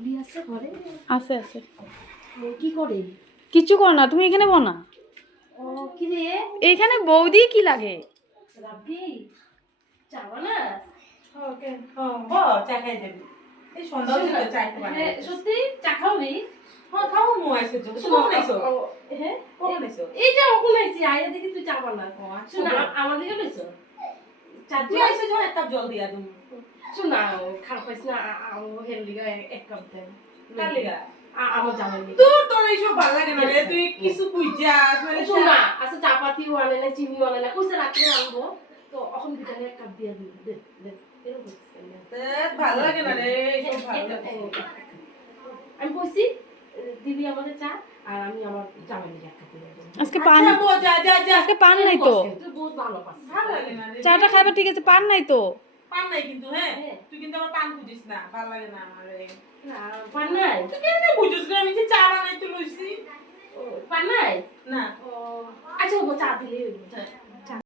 কাকুলি আছে ঘরে? আছে আছে। কি করে? কিছু কর না, তুমি এখানে বনা। ও কি রে? এইখানে বৌদি কি লাগে? রাব্বি চা বানা? ওকে চা খাই দেবি এই সন্ধ্যা হচ্ছে চা একটু বানাই সত্যি চা খাওয়াবি? হ্যাঁ খাও মু আইছো তো কখন আইছো হ্যাঁ কখন আইছো এই যে ওখানে আইছি আইয়া দেখি তুই চা বানা। আচ্ছা শোনা আমার দিকে লইছো চা তুই দিয়ে আইছো যখন এক কাপ জল দিয়া তুমি শোনা খারাপ পাইছ না আমার হেল লিগা এক কাপ দেন কার লিগা আমার জানার লিগা। তোর এইসব ভালো লাগে না রে তুই কিছু বুঝাস মানে শোনা আচ্ছা চাপাতিও আনে না চিনিও আনে না কইছে রাত্রে আনবো তো এখন বিকালে এক কাপ দিয়ে দিই দে দে এরকম করছিস ভালো লাগে না রে এইসব ভালো লাগে আমি কইছি দিবি আমাদের চা আর আমি আমার জামাই লিগা এক কাপ দিয়ে দেব। আজকে পান, আচ্ছা বল যা যা যা আজকে পান নাই তো। তুই বহুত ভালো পাস। ভালো লাগে না রে চাটা খাইবা ঠিক আছে, পান নাই তো। পান নাই কিন্তু হ্যাঁ তুই কিন্তু আমার পান বুঝিস না ভালো লাগে না আমার রে পান নাই? তুই কেন বুঝিস না আমি যে চা বানাইতে লইছি পান নাই? না ও আচ্ছা ও চা দিলে